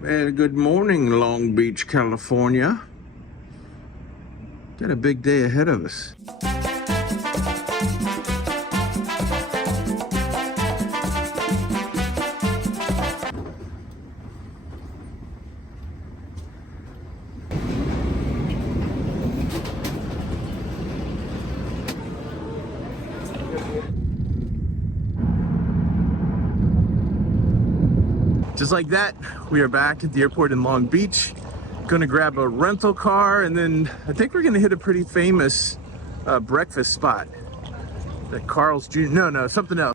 Well, good morning, Long Beach, California. Got a big day ahead of us. Just like that, we are back at the airport in Long Beach. Gonna grab a rental car, and then I think we're gonna hit a pretty famous breakfast spot. The Carl's Jr. No, something else.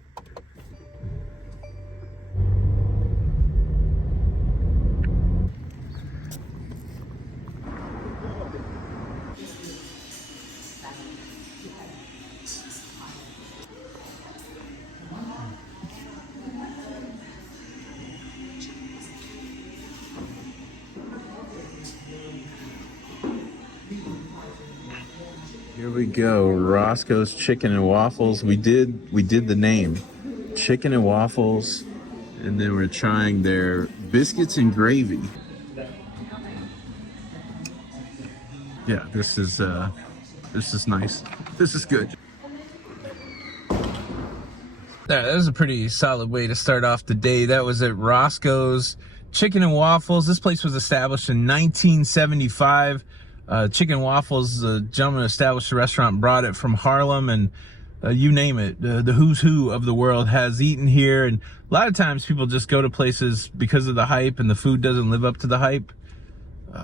Here we go, Roscoe's Chicken and Waffles. We did the name, Chicken and Waffles, and then we're trying their biscuits and gravy. Yeah, this is nice. This is good. That was a pretty solid way to start off the day. That was at Roscoe's Chicken and Waffles. This place was established in 1975. Chicken Waffles, the gentleman established the restaurant, brought it from Harlem, and you name it, the who's who of the world has eaten here. And a lot of times people just go to places because of the hype, and the food doesn't live up to the hype.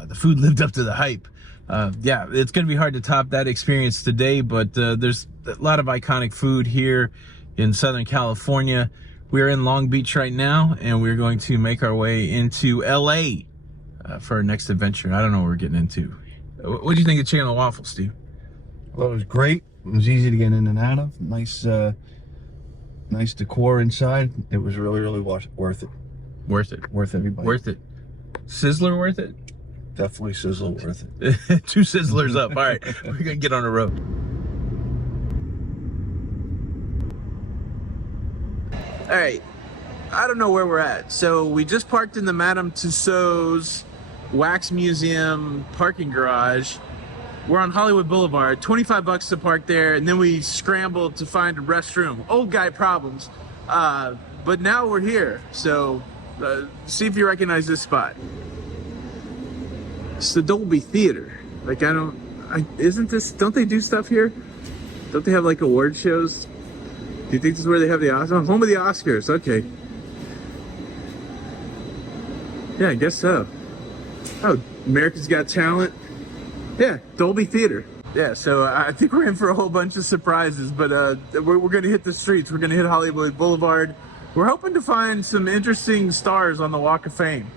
The food lived up to the hype. Yeah, it's going to be hard to top that experience today, but there's a lot of iconic food here in Southern California. We're in Long Beach right now, and we're going to make our way into LA for our next adventure. I don't know what we're getting into. What do you think of Chicken and Waffles, Steve? Well, it was great. It was easy to get in and out of. Nice decor inside. It was really worth it. Worth it. Worth everybody. Worth it. Sizzler worth it? Definitely Sizzle worth it. 2 Sizzlers up. All right, we're gonna get on the road. All right, I don't know where we're at. So we just parked in the Madame Tussauds Wax Museum parking garage. We're on Hollywood Boulevard, 25 bucks to park there, and then we scrambled to find a restroom. Old guy problems. But now we're here, so see if you recognize this spot. It's the Dolby Theater. Like, don't they do stuff here? Don't they have like award shows? Do you think this is where they have the Oscars? Oh, home of the Oscars, okay. Yeah, I guess so. Oh, America's Got Talent. Yeah, Dolby Theater. Yeah, so I think we're in for a whole bunch of surprises, but we're going to hit the streets. We're going to hit Hollywood Boulevard. We're hoping to find some interesting stars on the Walk of Fame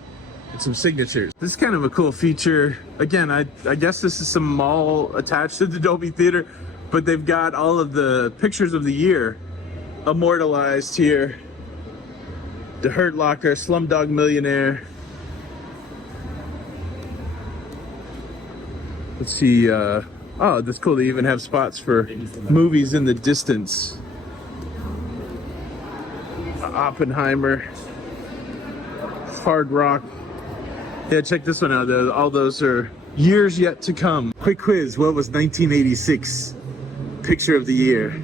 and some signatures. This is kind of a cool feature. Again, I guess this is some mall attached to the Dolby Theater, but they've got all of the pictures of the year immortalized here. The Hurt Locker, Slumdog Millionaire. Let's see, oh, that's cool. They even have spots for movies in the distance. Oppenheimer, Hard Rock. Yeah, check this one out. All those are years yet to come. Quick quiz, what was 1986 picture of the year?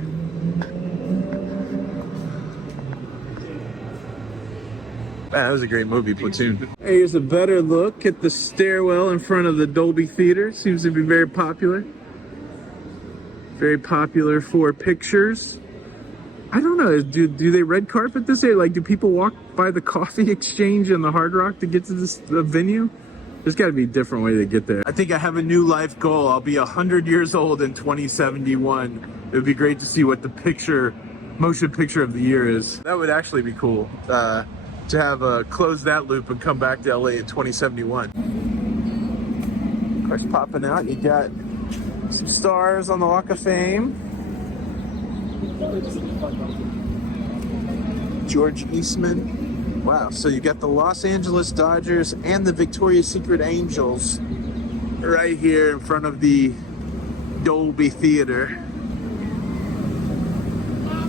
That was a great movie, Platoon. Here's a better look at the stairwell in front of the Dolby Theater. Seems to be very popular. Very popular for pictures. I don't know, do they red carpet this area? Like, do people walk by the coffee exchange and the Hard Rock to get to this venue? There's got to be a different way to get there. I think I have a new life goal. I'll be 100 years old in 2071. It would be great to see what the motion picture of the year is. That would actually be cool. To have close that loop and come back to LA in 2071. Of course, popping out, you got some stars on the Walk of Fame. George Eastman. Wow, so you got the Los Angeles Dodgers and the Victoria's Secret Angels right here in front of the Dolby Theater.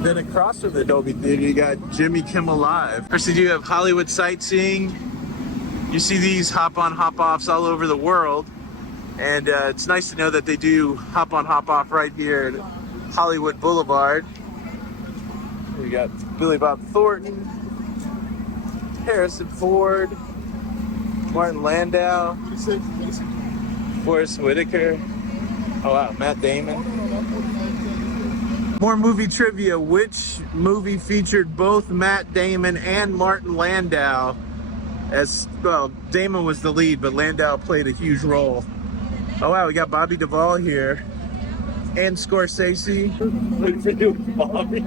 Then across from the Dolby Theater, you got Jimmy Kimmel Live. First, you have Hollywood Sightseeing. You see these hop-on, hop-offs all over the world. And it's nice to know that they do hop-on, hop-off right here at Hollywood Boulevard. We got Billy Bob Thornton, Harrison Ford, Martin Landau, Forrest Whitaker. Oh wow, Matt Damon. More movie trivia. Which movie featured both Matt Damon and Martin Landau? As well, Damon was the lead, but Landau played a huge role. Oh wow, we got Bobby Duvall here. And Scorsese.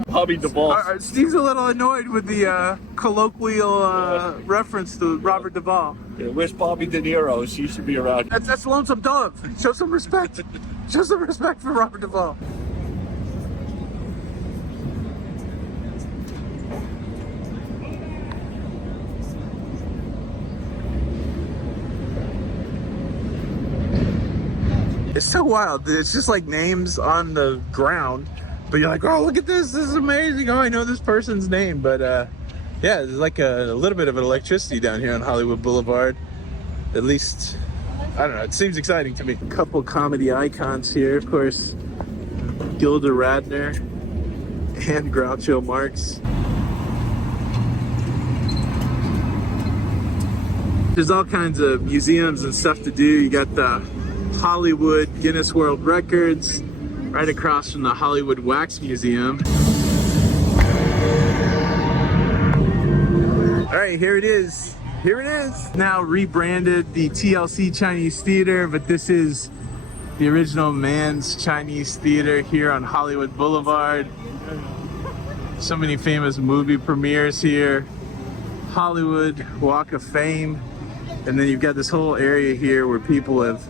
Bobby Duvall. Steve's a little annoyed with the colloquial reference to Robert Duvall. Yeah, where's Bobby De Niro? She should be around. That's Lonesome Dove. Show some respect. Show some respect for Robert Duvall. It's so wild. It's just like names on the ground, but you're like, oh, look at this. This is amazing. Oh, I know this person's name. But yeah, there's like a little bit of an electricity down here on Hollywood Boulevard. At least, I don't know. It seems exciting to me. A couple comedy icons here. Of course, Gilda Radner and Groucho Marx. There's all kinds of museums and stuff to do. You got the Hollywood Guinness World Records right across from the Hollywood Wax Museum. All right, here it is. Here it is. Now rebranded the TLC Chinese Theater, but this is the original Mann's Chinese Theater here on Hollywood Boulevard. So many famous movie premieres here. Hollywood Walk of Fame. And then you've got this whole area here where people have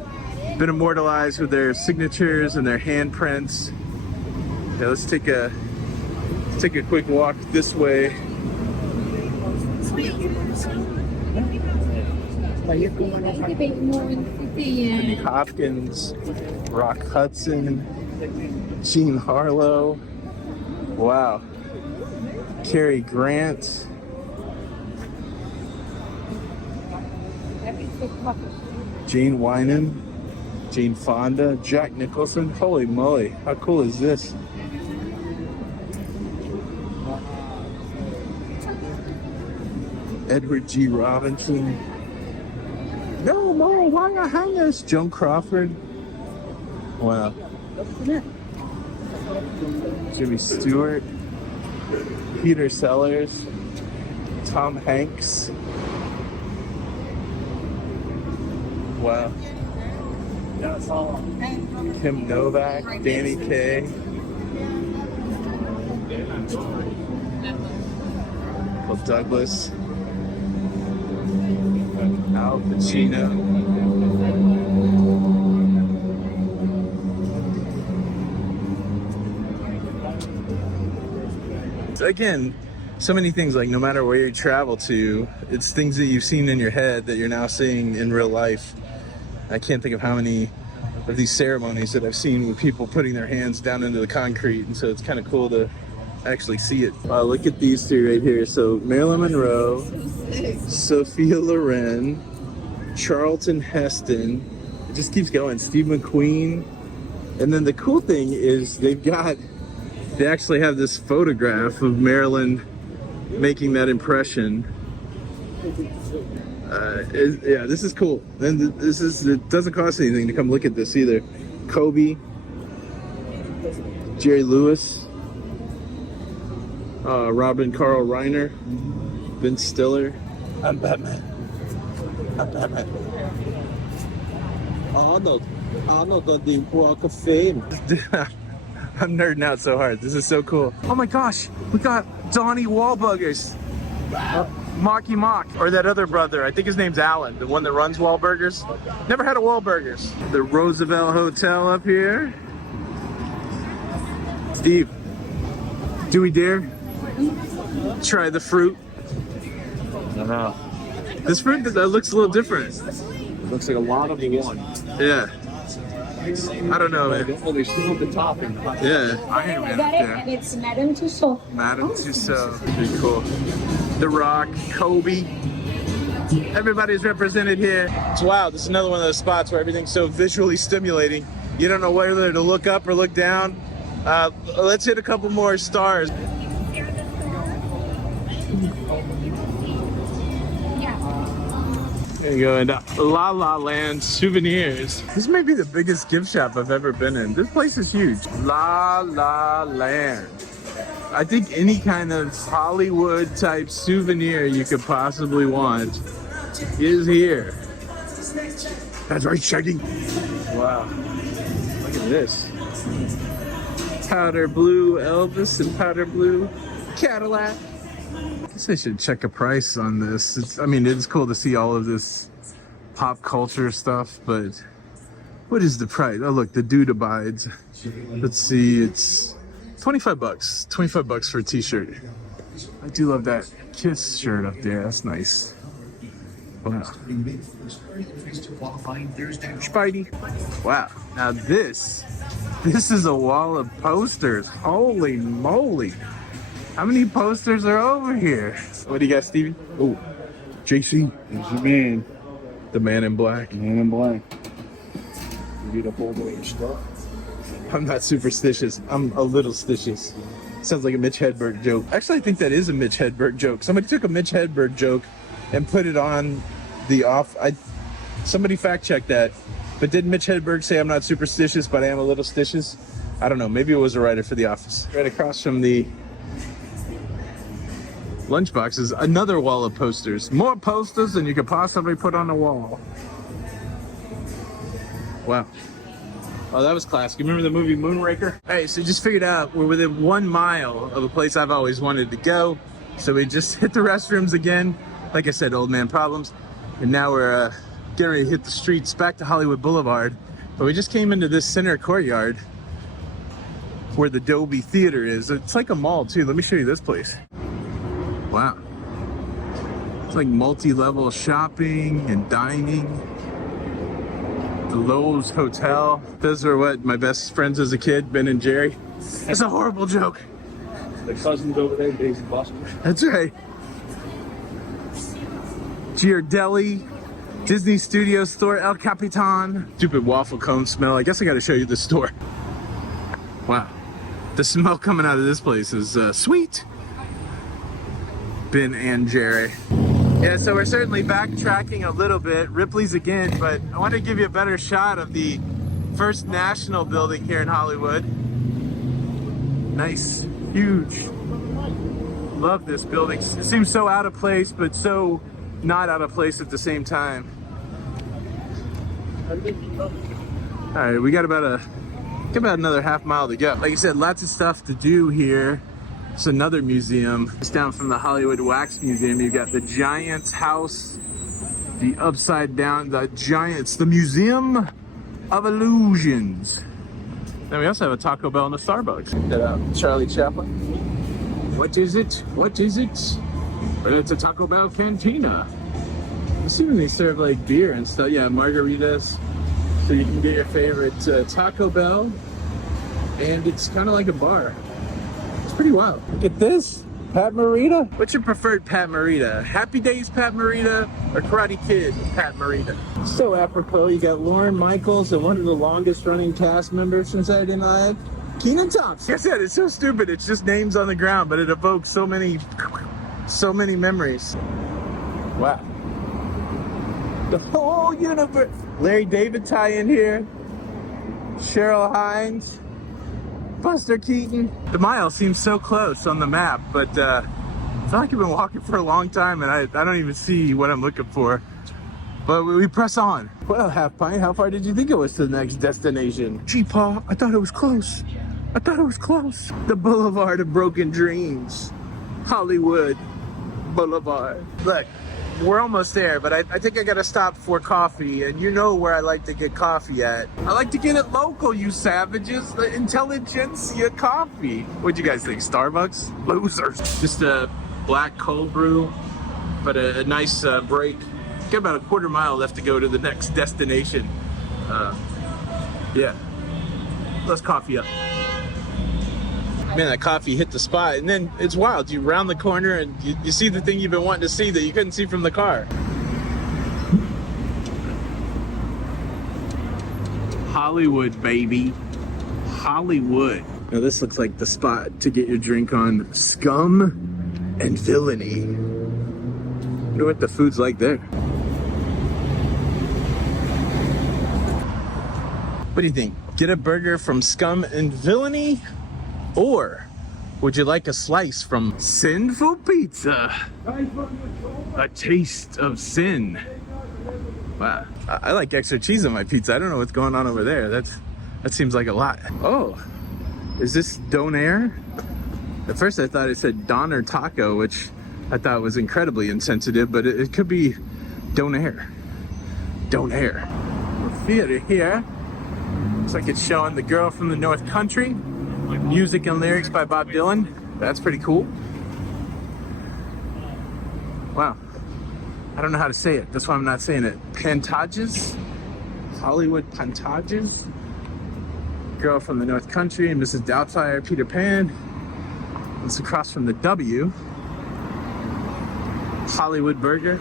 been immortalized with their signatures and their handprints. Yeah, let's take a quick walk this way. Anthony Hopkins, Rock Hudson, Jean Harlow. Wow. Cary Grant. Jane Wyman. Jane Fonda, Jack Nicholson. Holy moly, how cool is this? Edward G. Robinson. No more, why I hang us? Joan Crawford. Wow. Jimmy Stewart. Peter Sellers. Tom Hanks. Wow. Kim Novak, Danny Kaye, Michael Douglas, Al Pacino. Again, so many things, like no matter where you travel to, it's things that you've seen in your head that you're now seeing in real life. I can't think of how many of these ceremonies that I've seen with people putting their hands down into the concrete, and so it's kind of cool to actually see it. Wow, look at these three right here. So Marilyn Monroe, Sophia Loren, Charlton Heston. It just keeps going. Steve McQueen. And then the cool thing is they actually have this photograph of Marilyn making that impression. Yeah, this is cool. And it doesn't cost anything to come look at this either. Kobe, Jerry Lewis, Robin Carl Reiner, Vince Stiller. I'm Batman. Arnold on the Walk of Fame. I'm nerding out so hard. This is so cool. Oh my gosh, we got Donnie Wahlburgers. Mocky Mock, or that other brother, I think his name's Alan, the one that runs Wahlburgers. Never had a Wahlburgers. The Roosevelt Hotel up here. Steve, do we dare try the fruit? I don't know. This fruit that looks a little different. Looks like a lot of one. Yeah. I don't know, man. Oh, they still have the topping. Yeah. Iron Man up there. And it's Madame Tussauds. Madame Tussauds. Pretty cool. The Rock, Kobe, Everybody's represented here. It's wild. This is another one of those spots where everything's so visually stimulating. You don't know whether to look up or look down. Let's hit a couple more stars. There you go, and Land Souvenirs. This may be the biggest gift shop I've ever been in. This place is huge. Land. I think any kind of Hollywood type souvenir you could possibly want is here. That's right, Shaggy. Wow, look at this. Powder blue Elvis and powder blue Cadillac. I guess I should check a price on this. I mean, it's cool to see all of this pop culture stuff, but what is the price? Oh, look, the dude abides. Let's see, it's 25 bucks. 25 bucks for a t-shirt. I do love that Kiss shirt up there. That's nice. Wow. Spidey. Wow. Now this is a wall of posters. Holy moly. How many posters are over here? What do you got, Stevie? Oh, JC, there's your man. The man in black. Man in black. You get up all the way stuff. I'm not superstitious. I'm a little stitious. Sounds like a Mitch Hedberg joke. Actually, I think that is a Mitch Hedberg joke. Somebody took a Mitch Hedberg joke and put it on the off. Somebody fact checked that. But did Mitch Hedberg say I'm not superstitious, but I am a little stitious? I don't know. Maybe it was a writer for The Office. Right across from the lunchbox is another wall of posters. More posters than you could possibly put on the wall. Wow. Oh, that was classic. You remember the movie Moonraker? Hey, so just figured out we're within 1 mile of a place I've always wanted to go. So we just hit the restrooms again. Like I said, old man problems. And now we're getting ready to hit the streets back to Hollywood Boulevard. But we just came into this center courtyard where the Dolby Theater is. It's like a mall too. Let me show you this place. Wow. It's like multi-level shopping and dining. The Lowe's Hotel. Those are what my best friends as a kid, Ben and Jerry. That's a horrible joke. The cousins over there, Daisy and Buster. That's right. Ghirardelli, Disney Studio Store, El Capitan. Stupid waffle cone smell. I guess I gotta show you the store. Wow. The smell coming out of this place is sweet. Ben and Jerry. Yeah, so we're certainly backtracking a little bit. Ripley's again, but I want to give you a better shot of the First National building here in Hollywood. Nice, huge. Love this building. It seems so out of place, but so not out of place at the same time. All right, we got about another half mile to go. Like I said, lots of stuff to do here. It's another museum. It's down from the Hollywood Wax Museum. You've got the Giant's House, the Upside Down, the Museum of Illusions. Then we also have a Taco Bell and a Starbucks. Check that out. Charlie Chaplin. What is it? What is it? But it's a Taco Bell cantina. I'm assuming they serve like beer and stuff. Yeah, margaritas. So you can get your favorite Taco Bell. And it's kind of like a bar. It's pretty wild. Look at this. Pat Morita? What's your preferred Pat Morita? Happy Days Pat Morita or Karate Kid Pat Morita? So apropos, you got Lorne Michaels and one of the longest running cast members from Saturday Night Live, Kenan Thompson. Like I said, it's so stupid. It's just names on the ground, but it evokes so many memories. Wow. The whole universe. Larry David tie-in here. Cheryl Hines. Buster Keaton. The mile seems so close on the map, but I feel like I've been walking for a long time and I don't even see what I'm looking for. But we press on. Well, Half Pint, how far did you think it was to the next destination? Gee, Pa, I thought it was close. I thought it was close. The Boulevard of Broken Dreams. Hollywood Boulevard. Look, we're almost there, but I think I gotta stop for coffee, and you know where I like to get coffee at. I like to get it local, you savages. The Intelligentsia coffee. What'd you guys think, Starbucks? Losers. Just a black cold brew, but a nice break. Got about a quarter mile left to go to the next destination. Yeah, let's coffee up. Man, that coffee hit the spot, and then it's wild. You round the corner and you see the thing you've been wanting to see that you couldn't see from the car. Hollywood, baby. Hollywood. Now this looks like the spot to get your drink on Scum and Villainy. Wonder what the food's like there. What do you think? Get a burger from Scum and Villainy? Or would you like a slice from Sinful Pizza? A taste of sin. Wow. I like extra cheese on my pizza. I don't know what's going on over there. That seems like a lot. Oh, is this Donair? At first I thought it said Doner Taco, which I thought was incredibly insensitive, but it could be Donair. Donair. Theater here. Looks like it's showing The Girl from the North Country. Music and lyrics by Bob Dylan. That's pretty cool. Wow. I don't know how to say it. That's why I'm not saying it. Pantages? Hollywood Pantages? Girl from the North Country and Mrs. Doubtfire, Peter Pan. It's across from the W. Hollywood Burger.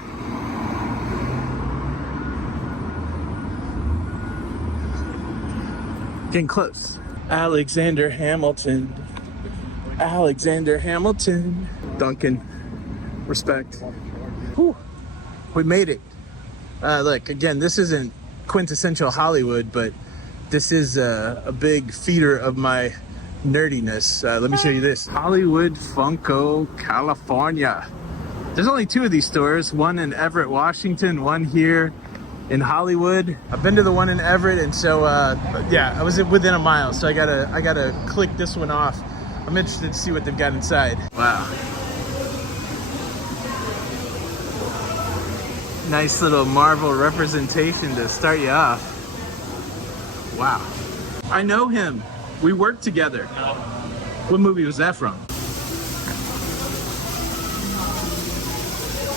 Getting close. Alexander Hamilton. Alexander Hamilton. Duncan. Respect. Whew. We made it. Look, again, this isn't quintessential Hollywood, but this is a big feeder of my nerdiness. Let me show you this. Hollywood Funko California. There's only 2 of these stores, one in Everett, Washington, one here in Hollywood. I've been to the one in Everett, and so yeah, I was within a mile, so I gotta click this one off. I'm interested to see what they've got inside. Wow. Nice little Marvel representation to start you off. Wow. I know him. We worked together. What movie was that from?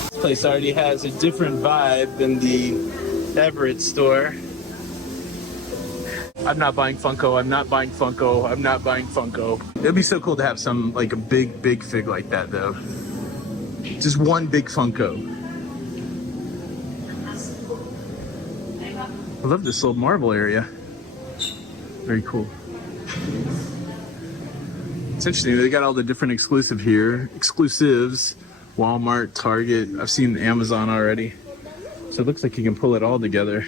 This place already has a different vibe than the Everett store. I'm not buying Funko. I'm not buying Funko. I'm not buying Funko. It'd be so cool to have some, like a big fig like that though. Just one big Funko. I love this little Marvel area. Very cool. It's interesting, they got all the different exclusives. Walmart, Target, I've seen Amazon already. So it looks like you can pull it all together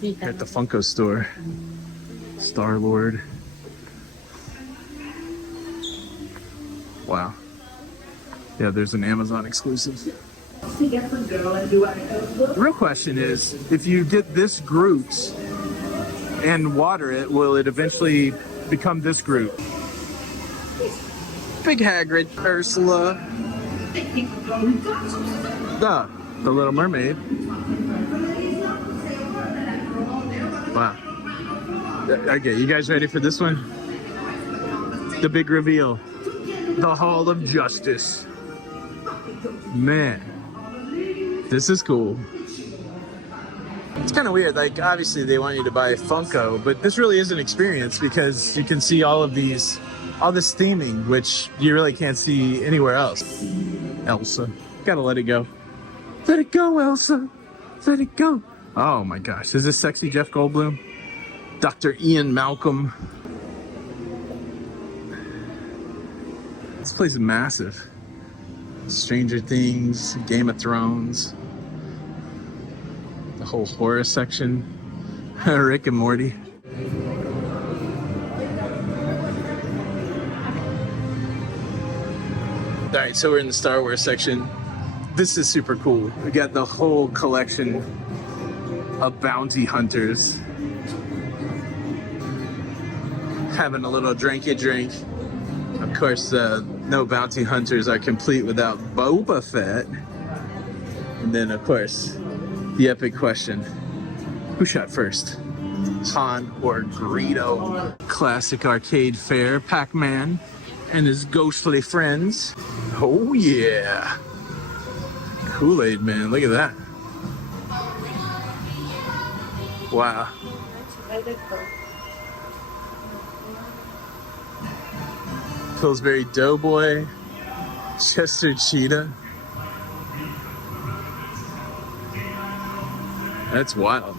here at the Funko store. Star-Lord. Wow. Yeah, there's an Amazon exclusive. The real question is, if you get this Groot and water it, will it eventually become this Groot? Big Hagrid, Ursula, the Little Mermaid. Wow. Okay, you guys ready for this one? The big reveal. The Hall of Justice. Man, this is cool. It's kind of weird, like obviously they want you to buy Funko, but this really is an experience because you can see all this theming, which you really can't see anywhere else. Elsa, gotta let it go. Let it go, Elsa. Let it go. Oh my gosh, is this sexy Jeff Goldblum? Dr. Ian Malcolm. This place is massive. Stranger Things, Game of Thrones. The whole horror section. Rick and Morty. Alright, so we're in the Star Wars section. This is super cool. We got the whole collection of bounty hunters. Having a little drinky drink. Of course, no bounty hunters are complete without Boba Fett. And then, of course, the epic question. Who shot first? Han or Greedo? Classic arcade fare, Pac-Man and his ghostly friends. Oh yeah. Kool-Aid Man, look at that. Wow. Pillsbury Doughboy, Chester Cheetah. That's wild.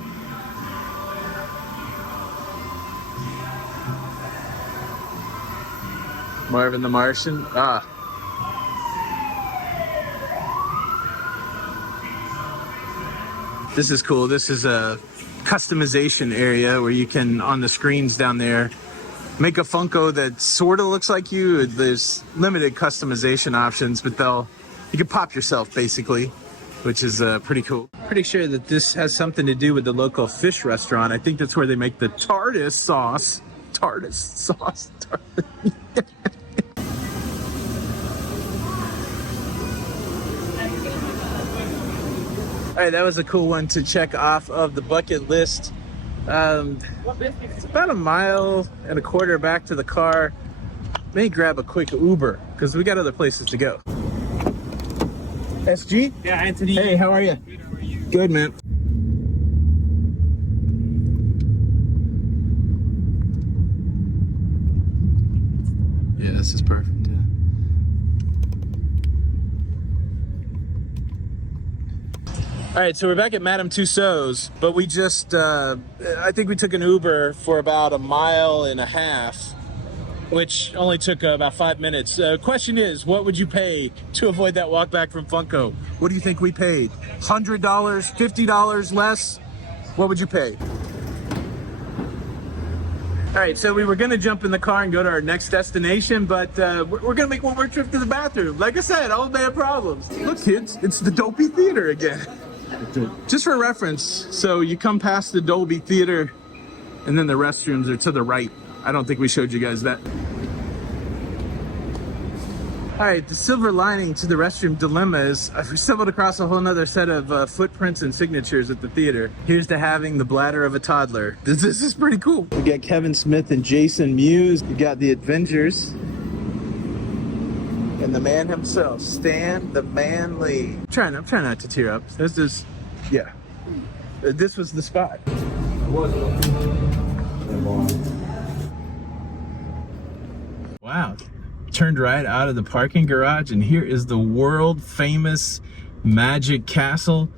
Marvin the Martian. Ah. This is cool. This is a customization area where you can, on the screens down there, make a Funko that sort of looks like you. There's limited customization options, but you can pop yourself basically, which is pretty cool. Pretty sure that this has something to do with the local fish restaurant. I think that's where they make the TARDIS sauce. TARDIS sauce. All right, that was a cool one to check off of the bucket list. It's about 1.25 miles back to the car. May grab a quick Uber because we got other places to go. SG? Yeah, Anthony. Hey, how are you? Good, how are you? Good, man. Yeah, this is perfect. Yeah. All right, so we're back at Madame Tussauds, but we just, I think we took an Uber for about 1.5 miles, which only took about 5 minutes. Question is, what would you pay to avoid that walk back from Funko? What do you think we paid? $100, $50 less? What would you pay? All right, so we were gonna jump in the car and go to our next destination, but we're gonna make one more trip to the bathroom. Like I said, old man problems. Look, kids, it's the Dopey Theater again. Just for reference, so you come past the Dolby Theater and then the restrooms are to the right. I don't think we showed you guys that. All right, the silver lining to the restroom dilemma is we stumbled across a whole nother set of footprints and signatures at the theater. Here's to having the bladder of a toddler. This is pretty cool. We got Kevin Smith and Jason Mewes. You got the Avengers. And the man himself, Stan the Man Lee. I'm trying not to tear up. This is, yeah. This was the spot. Wow. Turned right out of the parking garage, and here is the world famous Magic Castle.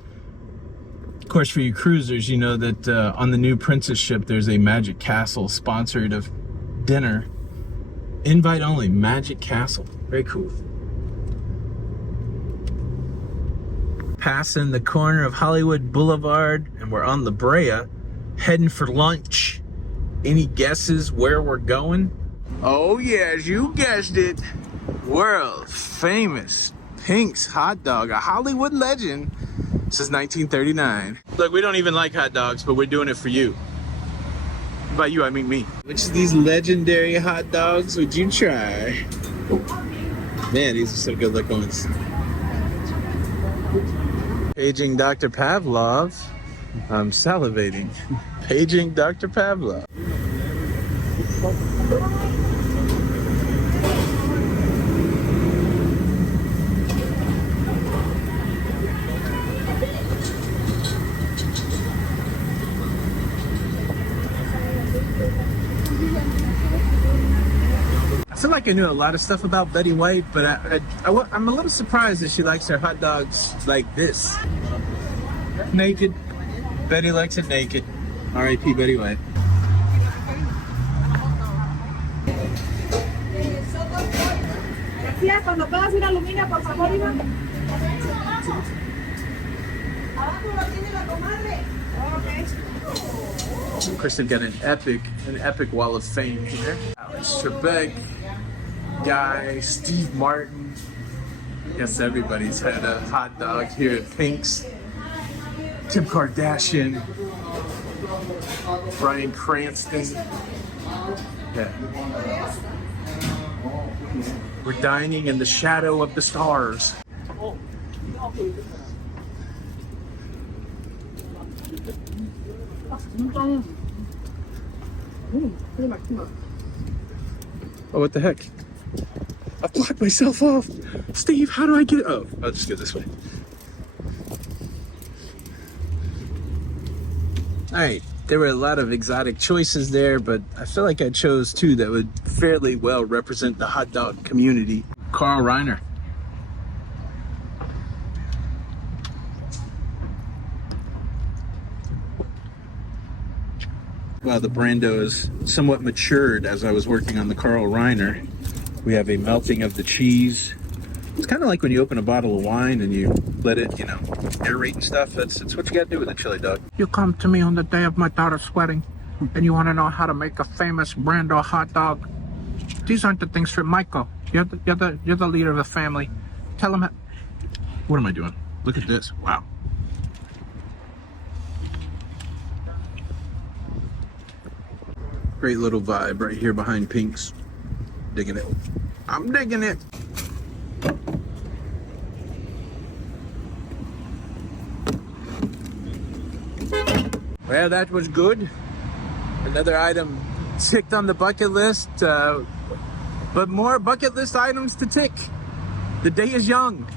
Of course, for you cruisers, you know that on the new Princess ship, there's a Magic Castle sponsored of dinner. Invite only, Magic Castle. Very cool. Passing the corner of Hollywood Boulevard, and we're on La Brea, heading for lunch. Any guesses where we're going? Oh yes, you guessed it. World famous Pink's hot dog, a Hollywood legend since 1939. Look, we don't even like hot dogs, but we're doing it for you. By you, I mean me. Which of these legendary hot dogs would you try? Man, these are some good looking ones. Paging Dr. Pavlov. I'm salivating. Paging Dr. Pavlov. I feel like I knew a lot of stuff about Betty White, but I'm a little surprised that she likes her hot dogs like this. Naked. Betty likes it naked. R.I.P. Betty White. Kristen got an epic wall of fame here. Alex Trebek, Guy, Steve Martin. I guess everybody's had a hot dog here at Pink's. Kim Kardashian, Bryan Cranston. Yeah. We're dining in the shadow of the stars. Oh, what the heck? I blocked myself off. Steve, how do I get? Oh, I'll just go this way. All right, there were a lot of exotic choices there, but I feel like I chose two that would fairly well represent the hot dog community. Carl Reiner. Well, the Brando is somewhat matured as I was working on the Carl Reiner. We have a melting of the cheese. It's kind of like when you open a bottle of wine and you let it, you know, aerate and stuff. That's what you got to do with a chili dog. You come to me on the day of my daughter's wedding, and you want to know how to make a famous brand or hot dog. These aren't the things for Michael. You're the leader of the family. Tell him. What am I doing? Look at this. Wow. Great little vibe right here behind Pink's. Digging it. I'm digging it. Well, that was good. Another item ticked on the bucket list, but more bucket list items to tick. The day is young.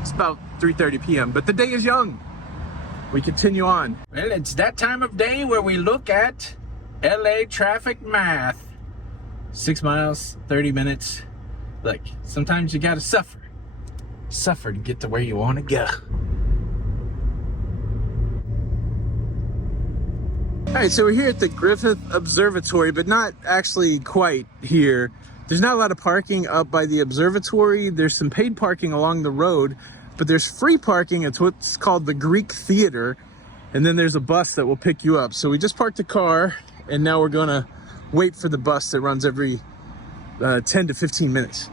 It's about 3:30 p.m., but the day is young. We continue on. Well, it's that time of day where we look at LA traffic math. 6 miles, 30 minutes. Look, sometimes you gotta suffer. Suffer to get to where you wanna go. All right, so we're here at the Griffith Observatory, but not actually quite here. There's not a lot of parking up by the observatory. There's some paid parking along the road, but there's free parking at what's called the Greek Theater, and then there's a bus that will pick you up. So we just parked the car, and now we're gonna wait for the bus that runs every 10 to 15 minutes.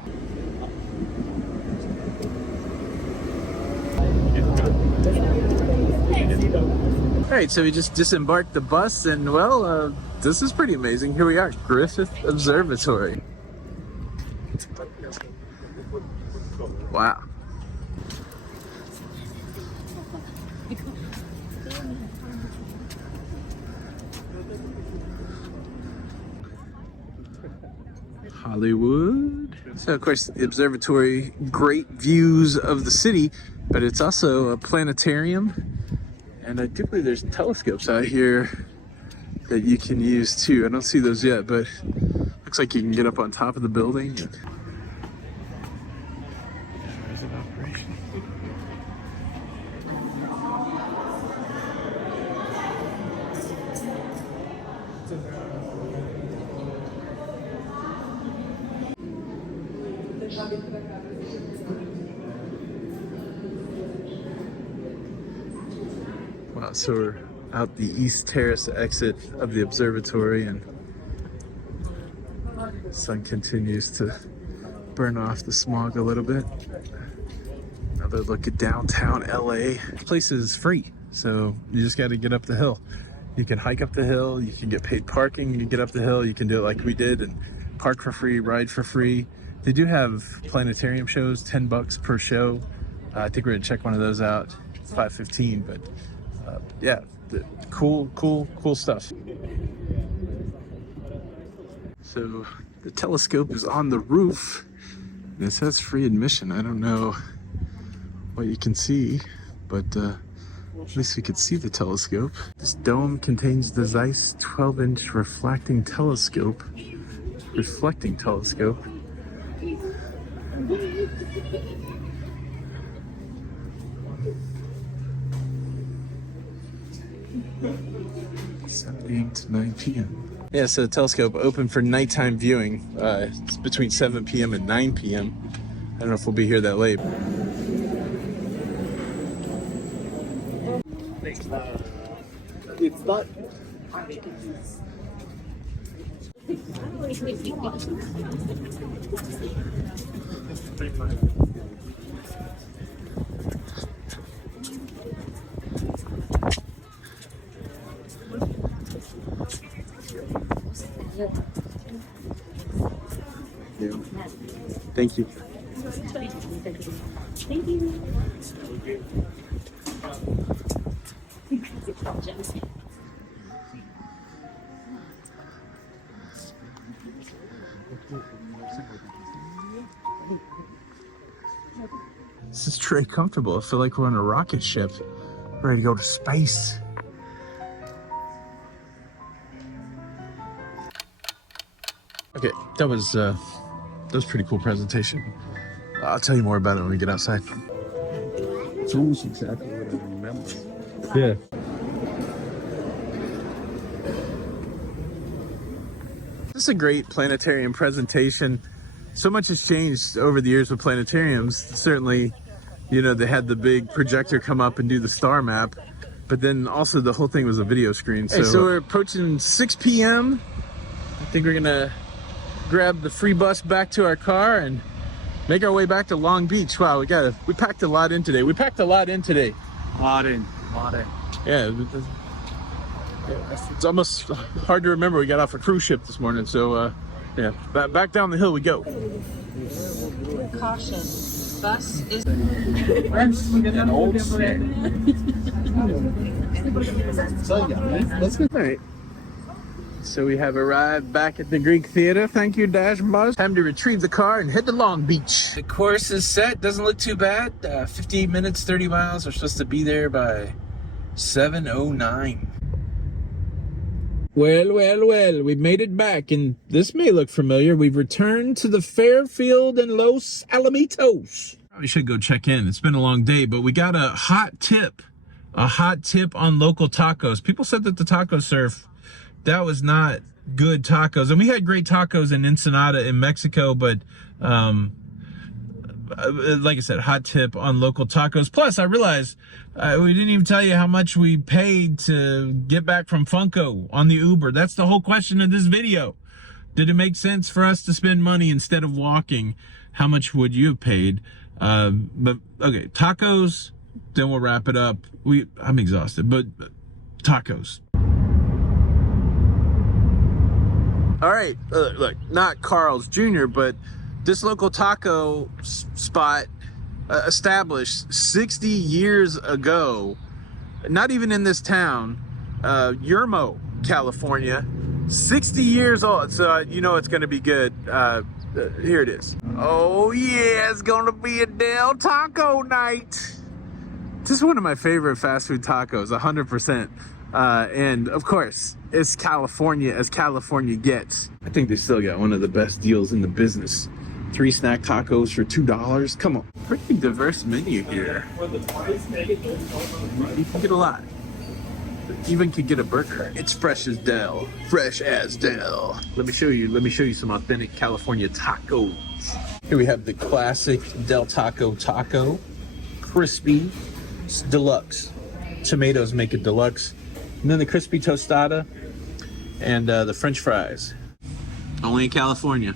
All right, so we just disembarked the bus, and well, this is pretty amazing. Here we are, Griffith Observatory. Wow. Hollywood. So of course the observatory, great views of the city, but it's also a planetarium. And I do believe there's telescopes out here that you can use too. I don't see those yet, but looks like you can get up on top of the building. Wow, so we're out the East Terrace exit of the observatory, and the sun continues to burn off the smog a little bit. Another look at downtown LA. This place is free, so you just got to get up the hill. You can hike up the hill, you can get paid parking, you can get up the hill, you can do it like we did and park for free, ride for free. They do have planetarium shows, $10 per show. I think we're gonna check one of those out. It's $5.15, but yeah, cool stuff. So the telescope is on the roof. It says free admission. I don't know what you can see, but at least we could see the telescope. This dome contains the Zeiss 12-inch reflecting telescope. $7 to 9 p.m. Yeah, so the telescope open for nighttime viewing. It's between 7 p.m. and 9 p.m. I don't know if we'll be here that late. It's not. Thank you. Thank you. This is very comfortable. I feel like we're on a rocket ship, ready to go to space. Okay, that was a pretty cool presentation. I'll tell you more about it when we get outside. It's almost exactly what I remember. Yeah. This is a great planetarium presentation. So much has changed over the years with planetariums. Certainly, you know, they had the big projector come up and do the star map, but then also the whole thing was a video screen. So we're approaching 6 p.m. I think we're gonna grab the free bus back to our car and make our way back to Long Beach. Wow, we packed a lot in today. Lot in. Yeah, it's almost hard to remember. We got off a cruise ship this morning, so yeah, back down the hill we go. Caution, bus is... All right. So we have arrived back at the Greek Theater. Thank you, Dash Buzz. Time to retrieve the car and head to Long Beach. The course is set. Doesn't look too bad. 58 minutes, 30 miles. We're supposed to be there by 7:09. Well, we've made it back, and this may look familiar. We've returned to the Fairfield and Los Alamitos. Probably should go check in. It's been a long day, but we got a hot tip on local tacos. People said that the taco surf, that was not good tacos. And we had great tacos in Ensenada in Mexico, but like I said, hot tip on local tacos. Plus, I realized we didn't even tell you how much we paid to get back from Funko on the Uber. That's the whole question of this video. Did it make sense for us to spend money instead of walking? How much would you have paid? But okay, tacos, then we'll wrap it up. I'm exhausted, but tacos. All right, look, not Carl's Jr., but this local taco spot established 60 years ago, not even in this town, Yermo, California, 60 years old. So you know it's gonna be good. Here it is. Oh yeah, it's gonna be a Del Taco night. This is one of my favorite fast food tacos, 100%. And of course, it's California as California gets. I think they still got one of the best deals in the business. 3 snack tacos for $2. Come on. Pretty diverse menu here. You can get a lot. Even could get a burger. It's fresh as Del. Fresh as Del. Let me show you some authentic California tacos. Here we have the classic Del Taco taco. Crispy. It's deluxe. Tomatoes make it deluxe. And then the crispy tostada and the French fries. Only in California.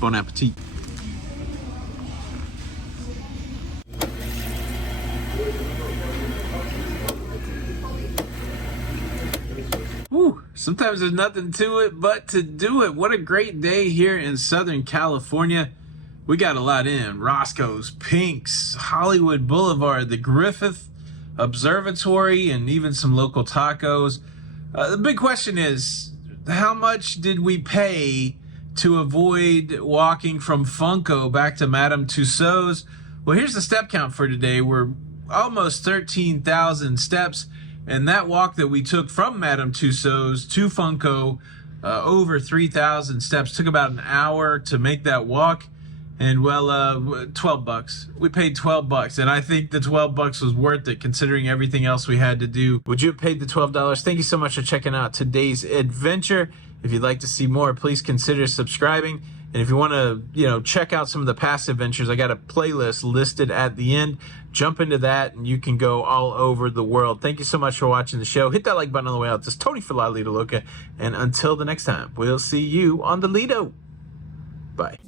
Bon appetit. Whew, sometimes there's nothing to it but to do it. What a great day here in Southern California. We got a lot in. Roscoe's, Pink's, Hollywood Boulevard, the Griffith Observatory, and even some local tacos. The big question is, how much did we pay to avoid walking from Funko back to Madame Tussauds? Well, here's the step count for today. We're almost 13,000 steps, and that walk that we took from Madame Tussauds to Funko, over 3,000 steps, took about an hour to make that walk. And well, $12. We paid $12, and I think the $12 was worth it considering everything else we had to do. Would you have paid the $12? Thank you so much for checking out today's adventure. If you'd like to see more, please consider subscribing. And if you want to, check out some of the past adventures, I got a playlist listed at the end. Jump into that, and you can go all over the world. Thank you so much for watching the show. Hit that like button on the way out. This is Tony for La Lido Loca, and until the next time, we'll see you on the Lido. Bye.